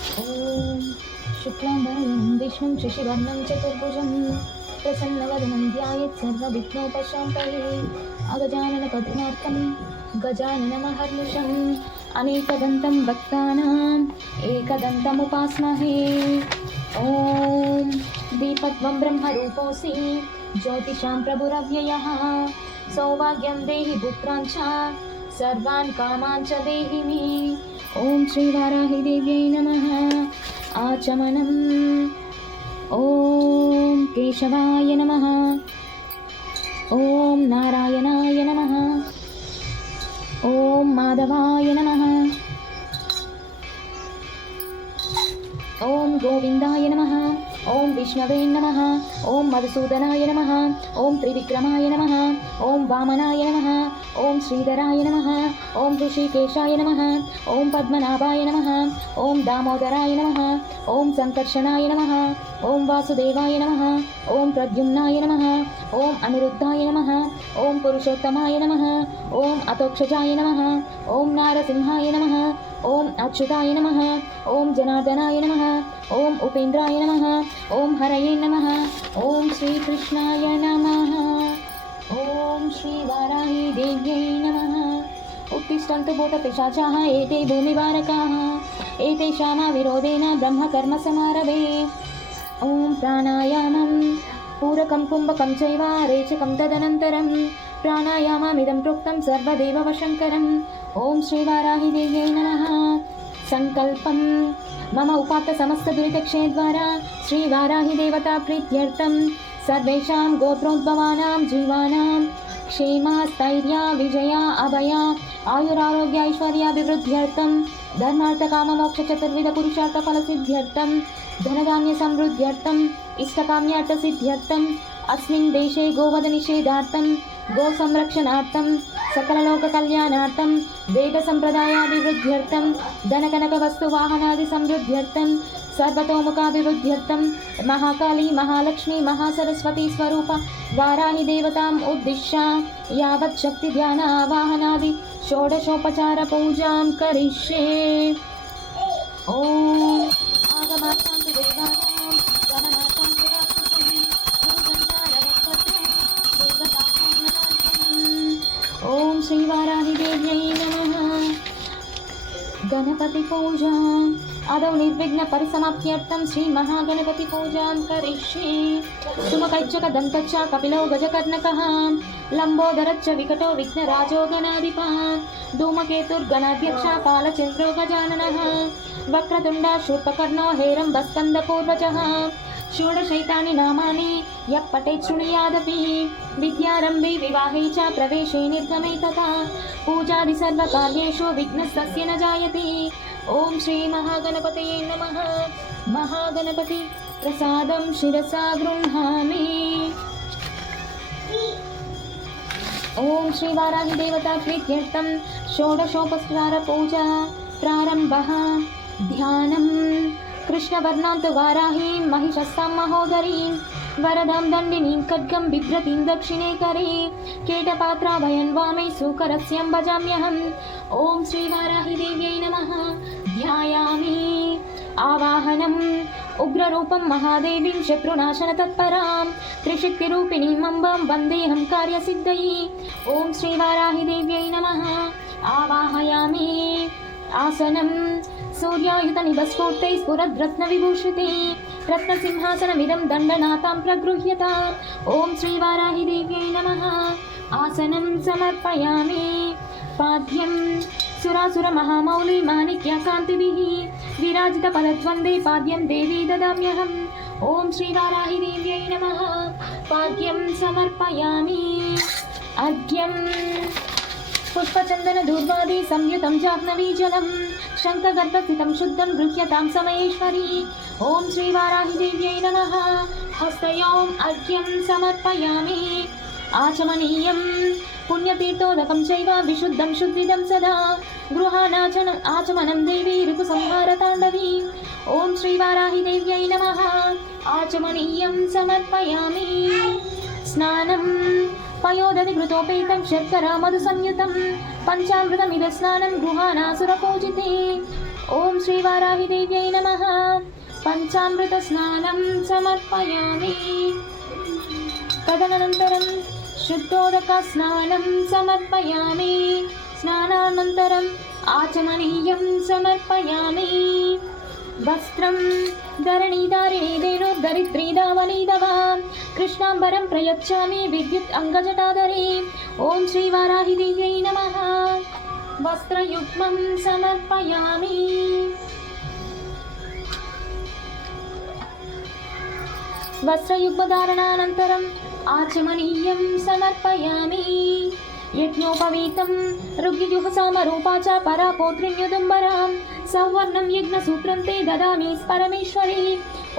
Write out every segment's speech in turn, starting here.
ॐ शुक्लाम्बरधरं विष्णुं शशिवर्णं चतुर्भुजं प्रसन्नवदनं ध्यायेत् सर्वविघ्नोपशान्तये अगजाननपद्मार्कं गजाननमहर्निशम् अनेकदन्तं भक्तानाम् एकदन्तमुपास्महे। ॐ दीपत्वं ब्रह्मरूपोऽसि ज्योतिषां प्रभुरव्ययः सौभाग्यं देहि पुत्रान् च सर्वान् कामान् च देहि मे। ॐ श्रीवाराहिदेव्यै नमः। आचमनम्। ॐ केशवाय नमः। ॐ नारायणाय नमः। ॐ माधवाय नमः। ॐ गोविन्दाय नमः। ॐ विष्णवे नमः। ॐ मधुसूदनाय नमः। ॐ त्रिविक्रमाय नमः। ॐ वामनाय नमः। ॐ श्रीधराय नमः। ॐ ऋषिकेशाय नमः। ॐ पद्मनाभाय नमः। ॐ दामोदराय नमः। ॐ संकर्षणाय नमः। ॐ वासुदेवाय नमः। ॐ प्रद्युम्नाय नमः। ॐ अनिरुद्धाय नमः। ॐ पुरुषोत्तमाय नमः। ॐ अतोक्षजाय नमः। ॐ नारसिंहाय नमः। ॐ अच्युताय नमः। ॐ जनार्दनाय नमः। ॐ उपेन्द्राय नमः। ॐ हरये नमः। ॐ श्रीकृष्णाय नमः। ॐ श्रीवाराही देव्यै नमः। उत्तिष्ठन्तु भूतपिशाचाः एते भूमिवारकाः एतेषामाविरोधेन ब्रह्मकर्मसमारभे। ॐ प्राणायामं पूरकं कुम्भकं चैव रेचकं तदनन्तरं प्राणायाममिदं प्रोक्तं सर्वदेववशङ्करम्। ॐ श्रीवाराहिदेव्यै नमः। सङ्कल्पं मम उपात्तसमस्तदुरितक्षयद्वारा श्रीवाराहिदेवता प्रीत्यर्थं सर्वेषां गोत्रोद्भवानां जीवानां क्षेमस्थैर्य विजया अभया आयुरारोग्यैश्वर्याभिवृद्ध्यर्थं धर्मार्थकाममोक्षचतुर्विधपुरुषार्थफलसिद्ध्यर्थं धनधान्यसमृद्ध्यर्थम् इष्टकाम्यार्थसिद्ध्यर्थम् अस्मिन् देशे गोवधनिषेधार्थं गोसंरक्षणार्थं सकललोककल्याणार्थं वेदसम्प्रदायाभिवृद्ध्यर्थं धनकनकवस्तुवाहनादिसमृद्ध्यर्थं सर्वतोमुखाभिवृद्ध्यर्थं महाकाली महालक्ष्मी महासरस्वती स्वरूप वाराहि देवताम् उद्दिश्य यावत् शक्तिध्यान आवाहनादि षोडशोपचार पूजां करिष्ये। ॐ आगमार्थं तु देवानां गमनार्थं तु राक्षसानां ॐ श्रीवाराहिदेव्यै नमः। गणपति पूजा आदौ निर्विघ्न परिसमाप्त्यर्थं श्री महागणपति पूजां करिष्ये। सुमुखैश्चकदन्तश्च कपिलो गजकर्णकः लम्बोदरश्च विकटो विघ्नराजो गणाधिपः धूमकेतुर्गणाध्यक्ष कालचन्द्रो गजाननः वक्रतुण्डः शूर्पकर्णो हेरम्बस्कन्दपूर्वजः षोडशैतानि नामानि यः पठेत् शृणुयादपि विद्यारम्भे विवाहे च प्रवेशे निर्गमे तथा पूजादि सर्वकार्येषु विघ्नस्तस्य न जायते। ॐ श्री महागणपतये नमः। महागणपति प्रसादं शिरसा गृह्णामि। ॐ श्रीवाराहि देवता प्रीत्यर्थं षोडशोपचार पूजा प्रारम्भः। ध्यानं कृष्णवर्णां तु वाराहीं महिषस्तां महोदरीं वरदां दण्डिनीं खड्गं बिभ्रतीं दक्षिणे करे केटपात्राभयं वामे सूकरस्यं भजाम्यहम्। ॐ श्रीवाराहिदेव्यै नमः। ध्यायामि। आवाहनम् उग्ररूपं महादेवीं शत्रुनाशनतत्परां त्रिशक्तिरूपिणीं अम्बां वन्देऽहं कार्यसिद्धये। ॐ श्रीवाराहिदेव्यै नमः। आवाहयामि। आसनं सूर्यायुतनिभस्फूर्तैः स्फुरद्रत्नविभूषिते रत्नसिंहासनमिदं दण्डनाथां प्रगृह्यता। ॐ श्रीवाराहिदेव्यै नमः। आसनं समर्पयामि। पाद्यं सुरासुरमहामौली माणिक्यकान्तिभिः विराजितपदद्वन्द्वे पाद्यं देवी ददाम्यहम्। ॐ श्रीवाराहिदेव्यै नमः। पाद्यं समर्पयामि। अर्घ्यं पुष्पचन्दनधूर्वादि संयुतं जाह्नवीजलं शङ्खगर्भस्थितं शुद्धं गृह्यतां समयेश्वरी। ॐ श्रीवाराहिदेव्यै नमः। हस्तयोः अर्घ्यं समर्पयामि। आचमनीयं पुण्यतीर्थोदकं चैव विशुद्धं शुद्धिदं सदा गृहाणाचमनं देवी ऋतुसंहारताण्डवी। ॐ श्रीवाराहिदेव्यै नमः। आचमनीयं समर्पयामि। स्नानं पयोदधिघृतोपेतं शर्करा मधुसंयुतं पञ्चामृतमिदस्नानं गृहाणासुरपूजिते। ॐ श्रीवाराहिदेव्यै नमः पञ्चामृतस्नानं समर्पयामि तदनन्तरं शुद्धोदकस्नानं समर्पयामि स्नानानन्तरम् आचमनीयं समर्पयामि वस्त्रं धरणीधारिणी धेनुर्धरित्रीदावनीदवा कृष्णाम्बरं प्रयच्छामि विद्युत् अङ्गजटाधरी ॐ श्रीवाराहिदेव्यै नमः वस्त्रयुग्मं समर्पयामि वस्त्रयुग्मधारणानन्तरम् आचमनीयं समर्पयामि यज्ञोपवीतं ऋग्यजुःसामरूपा च परा पौत्रीन्युदुम्बरां सौवर्णं यज्ञसूत्रं ते ददामि परमेश्वरी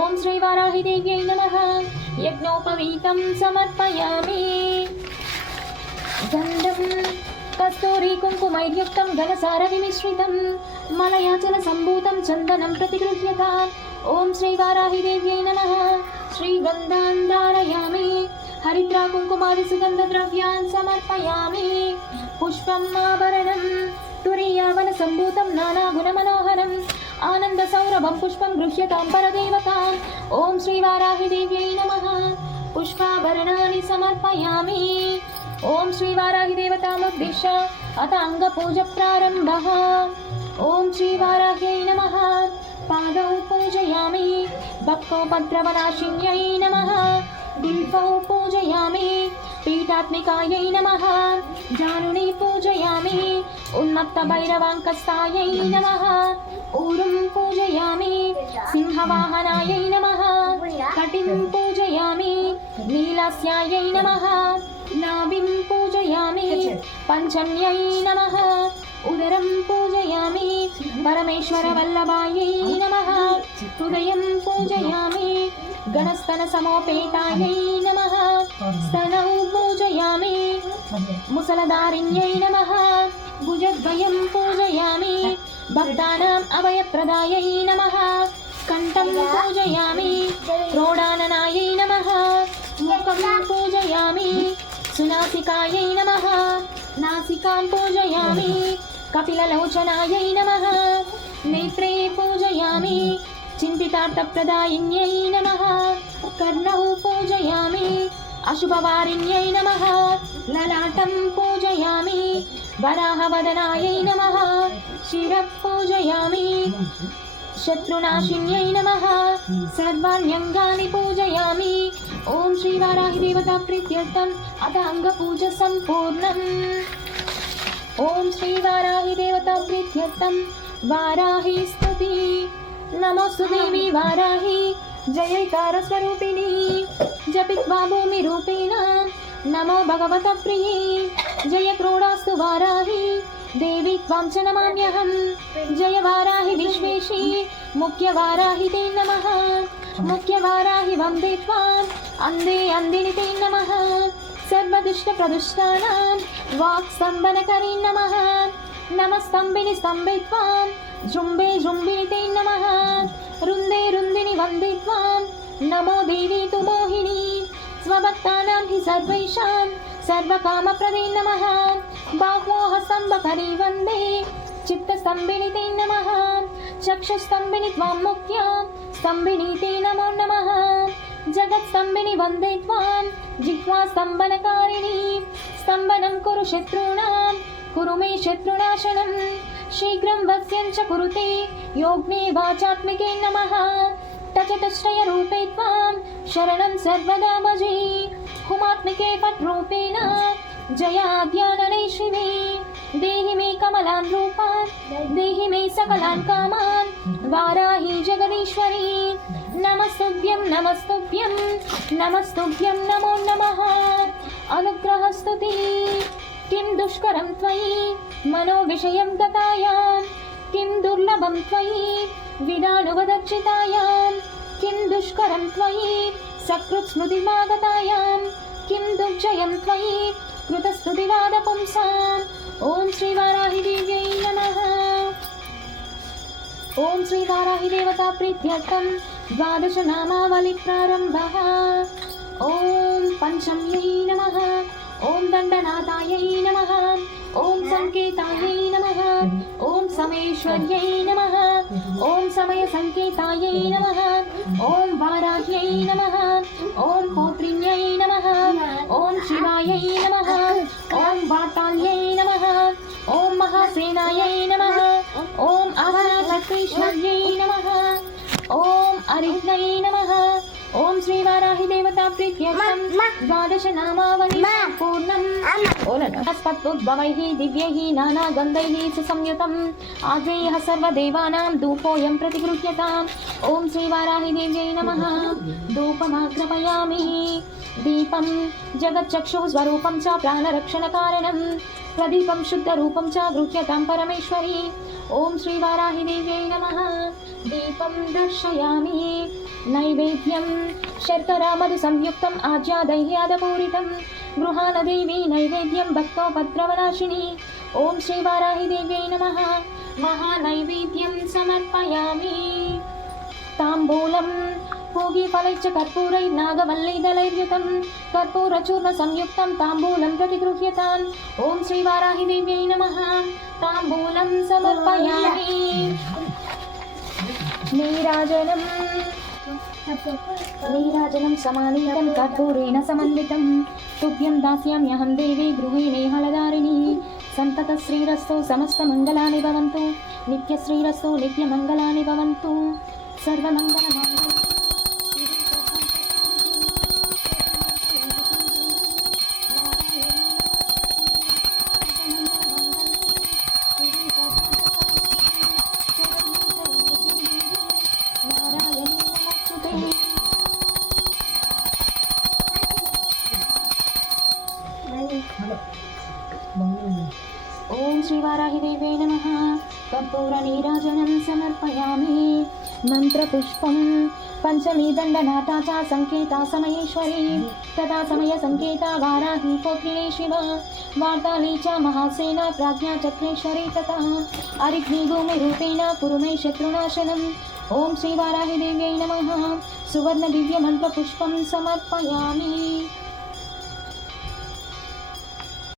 ॐ श्रीवाराहिदेव्यै नमः यज्ञोपवीतं समर्पयामि गन्धं कस्तूरी कुङ्कुमैर्युक्तं घनसारविमिश्रितं मलयाचलसम्भूतं चन्दनं प्रतिगृह्यता ॐ श्रीवाराहिदेव्यै नमः श्रीगन्धान् धारयामि हरिद्रा कुङ्कुमादि सुगन्धद्रव्यान् समर्पयामि पुष्पम् आभरणं तुरीयावनसम्भूतं नानागुणमनोहरम् आनन्दसौरभं पुष्पं गृह्यतां परदेवताम् ॐ श्रीवाराहिदेव्यै नमः पुष्पाभरणानि समर्पयामि ॐ श्रीवाराहिदेवतामुद्दिश्य अथ अङ्गपूजप्रारम्भः ॐ श्रीवाराह्यै नमः पादौ पूजयामि भक्तोपद्रवनाशिन्यै नमः बिल्वौ पूजयामि पीठात्मिकायै नमः जानुनी पूजयामि उन्मत्तभैरवाङ्कस्तायै नमः ऊरुं पूजयामि सिंहवाहनायै नमः कटिं पूजयामि नीलास्यायै नमः नाभिं पूजयामि पञ्चम्यै नमः उदरं पूजयामि परमेश्वरवल्लभायै नमः हृदयं पूजयामि गणस्तनसमोपेतायै नमः स्तनौ पूजयामि मुसलधारिण्यै नमः भुजद्वयं पूजयामि भक्तानाम् अभयप्रदायै नमः कण्ठं पूजयामि क्रोडाननायै नमः मुखं पूजयामि सुनासिकायै नमः नासिकां पूजयामि कपिललोचनायै नमः नेत्रे पूजयामि चिन्तितार्थप्रदायिन्यै नमः कर्णौ पूजयामि अशुभवारिण्यै नमः ललाटं पूजयामि वराहवदनायै नमः शिरः पूजयामि शत्रुनाशिन्यै नमः सर्वाण्यङ्गानि पूजयामि ॐ श्रीवाराहिदेवता प्रीत्यर्थम् अथ अङ्गपूजा सम्पूर्णम् ॐ श्रीवाराहिदेवता प्रीत्यर्थं वाराही स्तुति नमोऽस्तु देवी वाराही जयैकारस्वरूपिणी जपित्वा भूमिरूपेण नमो भगवत प्रिये जय क्रोडास्तु वाराही देवी त्वां च नमाम्यहं जय वाराहि विश्वेशी मुख्यवाराहि ते नमः मुख्यवाराहि वन्दे त्वाम् अन्धे अन्दिनि ते नमः सर्वदुष्टप्रदुष्टानां वाक्स्तम्भनकरी नमः नमस्तम्भिनि स्तम्भे त्वां जृम्भे जृम्भिनि ते नमः रुन्दे रुन्दिनि वन्दे त्वां नमो देवी तु मोहिनी स्वभक्तानां हि सर्वेषां सर्वकामप्रदे नमः बाह्वोः स्तम्भकरी वन्दे चित्तस्तम्भिनि ते नमः चक्षुस्तम्भिनि त्वां मुख्या स्तम्भिनि ते नमो नमः जगत्स्तम्भिनि वन्दे त्वां जिह्वास्तम्भनकारिणी स्तम्भनं कुरु शत्रूणां कुरु मे शत्रुनाशनं शीघ्रं वस्यं च कुरुते योग्ने वाचात्मिके नमः तचतुष्टयरूपे त्वां शरणं सर्वदा भजे हुमात्मिके पट्रूपेण जयाद्यानने शिवे देहि मे कमलान् रूपान् देहि मे सकलान् कामान् वाराही जगदीश्वरी नमस्तुभ्यं नमस्तुभ्यं नमस्तुभ्यं नमो नमः अनुग्रहस्तुति किं दुष्करं त्वयि मनोविषयं गतायां किं दुर्लभं त्वयि विदानुवदर्चितायां किं दुष्करं त्वयि सकृत्स्मृतिमागतायां किं दुर्जयं त्वयि कृतस्तुतिवादपुंसाम् ॐ श्रीवाराहिदेव्यै नमः ॐ श्रीवाराहिदेवता प्रीत्यर्थं द्वादशनामावलिप्रारम्भः ॐ पञ्चम्यै नमः ॐ दण्डनाथायै नमः ॐ सङ्केतायै नमः ॐ समेश्वर्यै नमः ॐ समयसङ्केतायै नमः ॐ वाराह्यै नमः ॐ पौत्रिण्यै नमः ॐ शिवायै नमः ॐ वाताल्यै नमः ॐ महासेनायै नमः ॐ आसनचक्रेश्वर्यै नमः ॐ अरिघ्नै नमः ॐ श्रीवाराहि देवता प्रीत्यर्थं द्वादश नामावली पूर्णम् वनस्पत्युद्भवैः दिव्यैः नानागन्धैः सुसंयुतम् आग्नेयः सर्वदेवानां धूपोऽयं प्रतिगृह्यताम् ॐ श्रीवाराहि देव्यै नमः धूपमाग्रपयामि दीपं जगच्चक्षुस्वरूपं च प्राणरक्षणकारणं प्रदीपं शुद्धरूपं च गृह्यतां परमेश्वरी ॐ श्रीवाराहि देव्यै नमः दीपं दर्शयामि नैवेद्यं शर्करामधुसंयुक्तम् आज्यादह्यादपूरितं गृहाणदेवी नैवेद्यं भक्तोपद्रवनाशिनी ॐ श्रीवाराहि देव्यै नमः महानैवेद्यं समर्पयामि ताम्बूलं पूगीफलैश्च कर्पूरैर्नागवल्लीदलैर्युतं कर्पूरचूर्णसंयुक्तं ताम्बूलं प्रतिगृह्यताम् ॐ श्रीवाराहि देव्यै नमः ताम्बूलं समर्पयामि नीराजनं समानीतं कर्पूरेण समन्वितं तुभ्यं दास्याम्यहं देवी गृहिणी हलधारिणी सन्ततश्रीरस्तु समस्तमङ्गलानि भवन्तु नित्यश्रीरस्तु नित्यमङ्गलानि भवन्तु सर्वमङ्गलमाङ्गल्ये ॐ श्रीवाराहि देव्यै नमः कर्पूरनीराजनं समर्पयामि मन्त्रपुष्पं पञ्चमी दण्डनाथा च सङ्केता समयेश्वरी तथा समयसङ्केता वाराही पौत्रिणी शिवा वार्ताली च महासेना प्राज्ञा चक्रेश्वरी तथा अरिघ्नी भूमिरूपेण कुरु मे शत्रुनाशनम् ॐ श्रीवाराहि देव्यै नमः सुवर्णदिव्यमन्त्रपुष्पं समर्पयामि